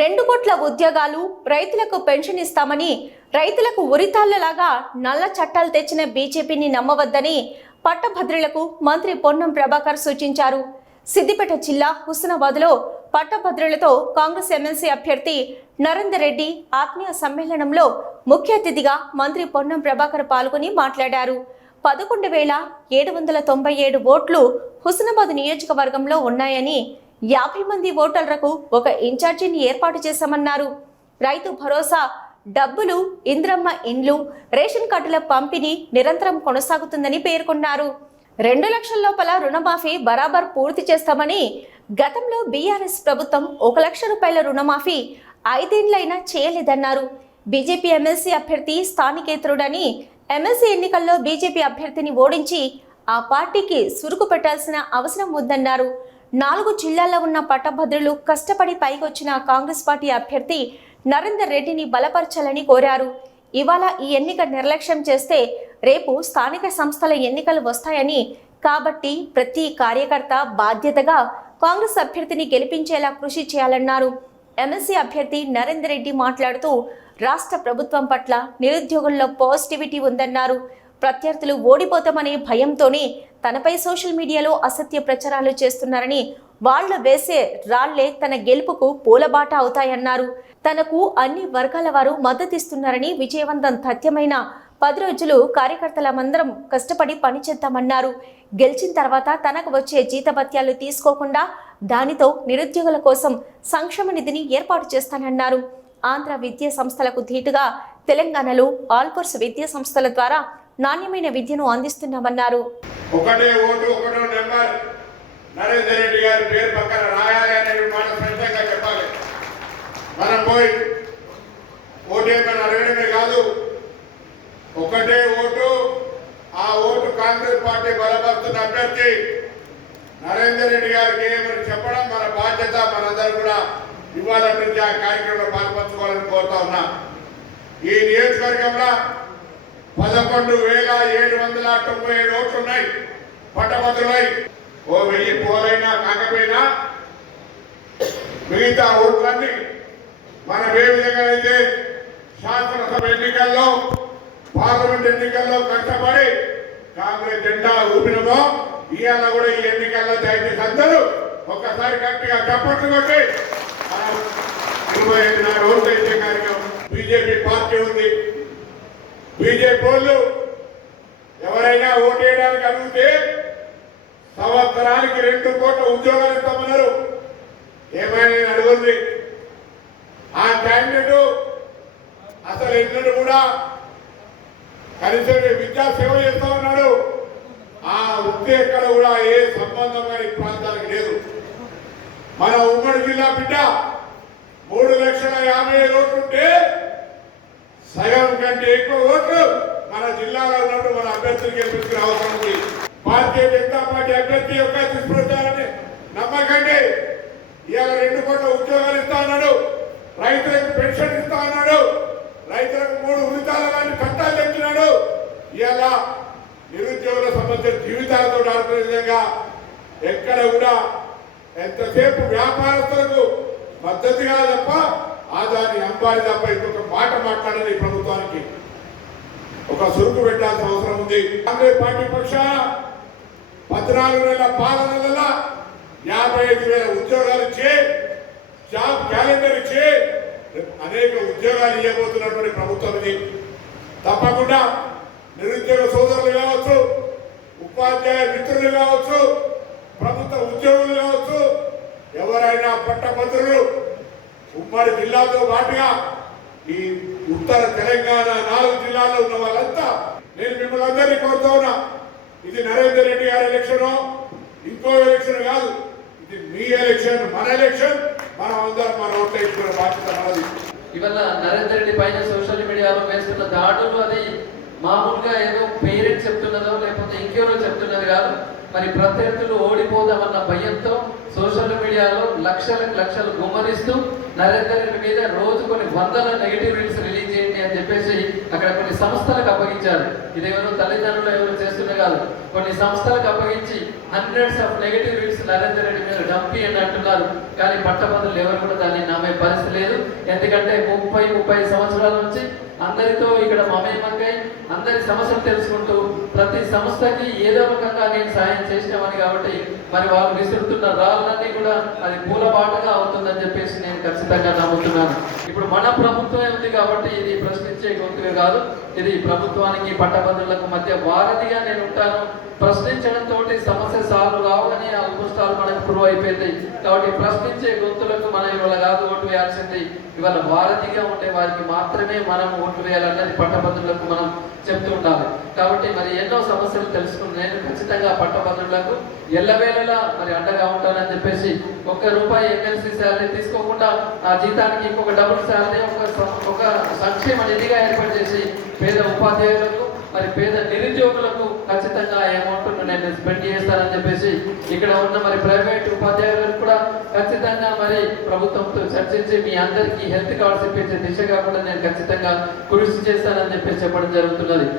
రెండు కోట్ల ఉద్యోగాలు రైతులకు పెన్షన్ ఇస్తామని రైతులకు ఉరితాళ్ళలాగా నల్ల చట్టాలు తెచ్చిన బీజేపీని నమ్మవద్దని పట్టభద్రులకు మంత్రి పొన్నం ప్రభాకర్ సూచించారు. సిద్దిపేట జిల్లా హుస్నాబాద్లో పట్టభద్రులతో కాంగ్రెస్ ఎమ్మెల్సీ అభ్యర్థి నరేందర్ రెడ్డి ఆత్మీయ సమ్మేళనంలో ముఖ్య అతిథిగా మంత్రి పొన్నం ప్రభాకర్ పాల్గొని మాట్లాడారు. పదకొండు వేల ఏడు వందల తొంభై ఏడు ఓట్లు హుస్నాబాద్ నియోజకవర్గంలో ఉన్నాయని యాభై మంది ఓటర్లకు ఒక ఇన్ఛార్జిని ఏర్పాటు చేశామన్నారు. రైతు భరోసా డబ్బులు ఇంద్రమ్మ ఇండ్లు రేషన్ కార్డుల పంపిణీ నిరంతరం కొనసాగుతుందని పేర్కొన్నారు. రెండు లక్షల లోపల రుణమాఫీ బరాబర్ పూర్తి చేస్తామని గతంలో బీఆర్ఎస్ ప్రభుత్వం ఒక లక్ష రూపాయల రుణమాఫీ ఐదేండ్లైనా చేయలేదన్నారు. బీజేపీ ఎమ్మెల్సీ అభ్యర్థి స్థానికేతరుడని ఎమ్మెల్సీ ఎన్నికల్లో బీజేపీ అభ్యర్థిని ఓడించి ఆ పార్టీకి సురుకు పెట్టాల్సిన అవసరం ఉందన్నారు. నాలుగు జిల్లాల్లో ఉన్న పట్టభద్రులు కష్టపడి పైకొచ్చిన కాంగ్రెస్ పార్టీ అభ్యర్థి నరేందర్ రెడ్డిని బలపరచాలని కోరారు. ఇవాళ ఈ ఎన్నిక నిర్లక్ష్యం చేస్తే రేపు స్థానిక సంస్థల ఎన్నికలు వస్తాయని కాబట్టి ప్రతి కార్యకర్త బాధ్యతగా కాంగ్రెస్ అభ్యర్థిని గెలిపించేలా కృషి చేయాలన్నారు. ఎమ్మెల్సీ అభ్యర్థి నరేందర్ రెడ్డి మాట్లాడుతూ రాష్ట్ర ప్రభుత్వం పట్ల నిరుద్యోగుల్లో పాజిటివిటీ ఉందన్నారు. ప్రత్యర్థులు ఓడిపోతామనే భయంతోనే తనపై సోషల్ మీడియాలో అసత్య ప్రచారాలు చేస్తున్నారని వాళ్ళు వేసే రాళ్ళే తన గెలుపుకు పూలబాట అవుతాయన్నారు. తనకు అన్ని వర్గాల వారు మద్దతిస్తున్నారని విజయవంతం తథ్యమైన పది రోజులు కార్యకర్తలమందరం కష్టపడి పనిచేద్దామన్నారు గెలిచిన తర్వాత తనకు వచ్చే జీతభత్యాలు తీసుకోకుండా దానితో నిరుద్యోగుల కోసం సంక్షేమ నిధిని ఏర్పాటు చేస్తానన్నారు. ఆంధ్ర విద్యా సంస్థలకు ధీటుగా తెలంగాణలో ఆల్కోర్స్ విద్యా సంస్థల ద్వారా నాణ్యమైన విద్యను అందిస్తున్నామన్నారు. ఒకటే ఓటు ఒకటో నెంబర్. నరేందర్ రెడ్డి గారి పేరు పక్కన రాయాలి అనేది మనం స్పష్టంగా చెప్పాలి. మనం పోయి ఓటు అడగడమే కాదు. ఒకటే ఓటు ఆ ఓటు కాంగ్రెస్ పార్టీ బలపరుస్తున్న అభ్యర్థి నరేందర్ రెడ్డి గారికి ఏమని చెప్పడం మన బాధ్యత మనందరూ కూడా ఇవాళ నుంచి ఆ కార్యక్రమంలో పాల్పంచుకోవాలని కోరుతా ఉన్నా. ఈ నియోజకవర్గంలో పదకొండు వేల ఏడు వందల తొంభై ఏడు ఓట్లు ఉన్నాయి. పట్టభద్రులై ఓ వెయ్యి పోలైనా కాకపోయినా మిగతా ఓట్లన్నీ మనం ఏ విధంగా అయితే శాసనసభ ఎన్నికల్లో పార్లమెంట్ ఎన్నికల్లో కష్టపడి కాంగ్రెస్ జెండా ఊపినమో ఇవాళ కూడా ఈ ఎన్నికల్లో దయచేసి అందరూ ఒక్కసారి గట్టిగా చప్పట్లు కొట్టి ఇరవై ఐదు నాలుగు ఓట్లు వేసే కార్యక్రమం. బీజేపీ పార్టీ ఉంది బీజేపీ వాళ్ళు ఎవరైనా ఓటేయడానికి అడిగితే సంవత్సరానికి రెండు కోట్ల ఉద్యోగాలు ఇస్తామన్నారు. ఏమైనా నేను అడుగుంది ఆ క్యాండిడేట్ అసలు ఎన్నడూ కూడా కనీసం విద్యా సేవ చేస్తా ఉన్నాడు. ఆ వృత్తి ఎక్కడ కూడా ఏ సంబంధం కానీ ప్రాంతానికి లేదు. మన ఉమ్మడి జిల్లా బిడ్డ మూడు లక్షల యాభై రోడ్లుంటే సగం కంటే ఎక్కువ ఓట్లు మన జిల్లాలో ఉన్నప్పుడు మన అభ్యర్థులు గెలిపించుకునే అవసరం ఉంది. భారతీయ జనతా పార్టీ అభ్యర్థి యొక్క తీసుకొచ్చారని నమ్మకండి. ఇవాళ రెండు కోట్ల ఉద్యోగాలు ఇస్తా ఉన్నాడు. రైతులకు పెన్షన్ ఇస్తా ఉన్నాడు. రైతులకు మూడు ఉరితాల లాంటి చట్టాలు తెచ్చినాడు. ఇవాళ నిరుద్యోగుల సంబంధించిన జీవితాలతో ఆడుతున్న విధంగా ఎక్కడ కూడా ఎంతసేపు వ్యాపారస్తులకు మద్దతుగా తప్ప ఆదాని అంబాని తప్ప ఇంకొక మాట మాట్లాడని ప్రభుత్వానికి ఒక సురుకు పెట్టాల్సిన అవసరం ఉంది. కాంగ్రెస్ పార్టీ పక్షాన పద్నాలుగు నెలల పాలన వల్ల యాభై ఐదు వేల ఉద్యోగాలు ఇచ్చే జాబ్ క్యాలెండర్ ఇచ్చి అనేక ఉద్యోగాలు ఇవ్వబోతున్నటువంటి ప్రభుత్వం ఇది. తప్పకుండా నిరుద్యోగ సోదరులు కావచ్చు ఉపాధ్యాయ మిత్రులు కావచ్చు ప్రభుత్వ ఉద్యోగులు కావచ్చు ఎవరైనా పట్టభద్రులు ఉమ్మడి జిల్లాతో పాటుగా ఈ ఉత్తర తెలంగాణ నాలుగు జిల్లాల్లో ఉన్న వాళ్ళంతా నేను మిమ్మల్ని అందరినీ కోరుతా ఉన్నా. ఇది నరేందర్ రెడ్డి గారి ఎలక్షన్ ఇంకో ఎలక్షన్ కాదు. ఇది మీ ఎలక్షన్ మన ఎలక్షన్ మనం అందరం మన ఓట్లు వేసుకునే బాధ్యత మనది. ఇవాళ నరేందర్ రెడ్డి పైన సోషల్ మీడియాలో వేస్తున్న దాడులు అది మామూలుగా ఏదో మరి ప్రత్యర్థులు ఓడిపోదామన్న భయంతో సోషల్ మీడియాలో లక్షలకు లక్షలు గుమ్మరిస్తూ నరేంద్ర రెడ్డి మీద రోజు కొన్ని వందల నెగిటివ్ రీల్స్ రిలీజ్ చేయండి అని చెప్పేసి అక్కడ కొన్ని సంస్థలకు అప్పగించారు. ఇదేమో తల్లిదండ్రులు ఎవరు చేస్తుండే కాదు. కొన్ని సంస్థలకు అప్పగించి hundreds of negative reels Narendra Reddy మీద డంపి అని అంటున్నారు. కానీ పట్టభద్రులు ఎవరు కూడా దాన్ని నమ్మే పరిస్థితి లేదు. ఎందుకంటే ముప్పై ముప్పై సంవత్సరాల నుంచి అందరితో ఇక్కడ మమేమంగై అందరి సమస్యలు తెలుసుకుంటూ ప్రతి సంస్థకి ఏదో రకంగా నేను సాయం చేసినామని కాబట్టి మరి వాళ్ళు విసురుతున్న రాళ్ళన్నీ కూడా అది పూలబాటగా అవుతుందని చెప్పేసి నేను ఖచ్చితంగా నమ్ముతున్నాను. ఇప్పుడు మన ప్రభుత్వమే ఉంది కాబట్టి ఇది ప్రశ్నించే గొంతుగా కాదు. ఇది ప్రభుత్వానికి పట్టభద్రులకు మధ్య వారధిగా నేను ఉంటాను. ప్రశ్నించడంతో సమస్య సాల్వ్ కావని ఆల్మోస్ట్ ఆల్ మనకు ప్రూవ్ అయిపోయింది. కాబట్టి ప్రశ్నించే గొంతులకు మనం ఇవాళ కాదు ఓటు వేయాల్సింది. ఇవాళ వారధిగా ఉండే వారికి మాత్రమే మనం ఓటు వేయాలన్నది పట్టభద్రులకు మనం చెప్తూ ఉండాలి. కాబట్టి మరి ఎన్నో సమస్యలు తెలుసుకుని నేను ఖచ్చితంగా పట్టభద్రులకు ఎల్లవేళలా మరి అండగా ఉంటానని చెప్పేసి ఒక్క రూపాయి ఎమ్మెల్సీ శాలరీ తీసుకోకుండా ఆ జీతానికి ఇంకొక డబుల్ శాలరీ ఒక ఒక సంక్షేమ నిధిగా ఏర్పాటు చేసి పేద ఉపాధ్యాయులకు మరి పేద నిరుద్యోగులకు ఖచ్చితంగా ఆ అమౌంట్ నేను స్పెండ్ చేస్తానని చెప్పేసి ఇక్కడ ఉన్న మరి ప్రైవేట్ ఉపాధ్యాయులకు కూడా ఖచ్చితంగా మరి ప్రభుత్వంతో చర్చించి మీ అందరికీ హెల్త్ కార్డ్స్ ఇప్పించే దిశగా కూడా నేను ఖచ్చితంగా కృషి చేస్తానని చెప్పి చెప్పడం జరుగుతున్నది.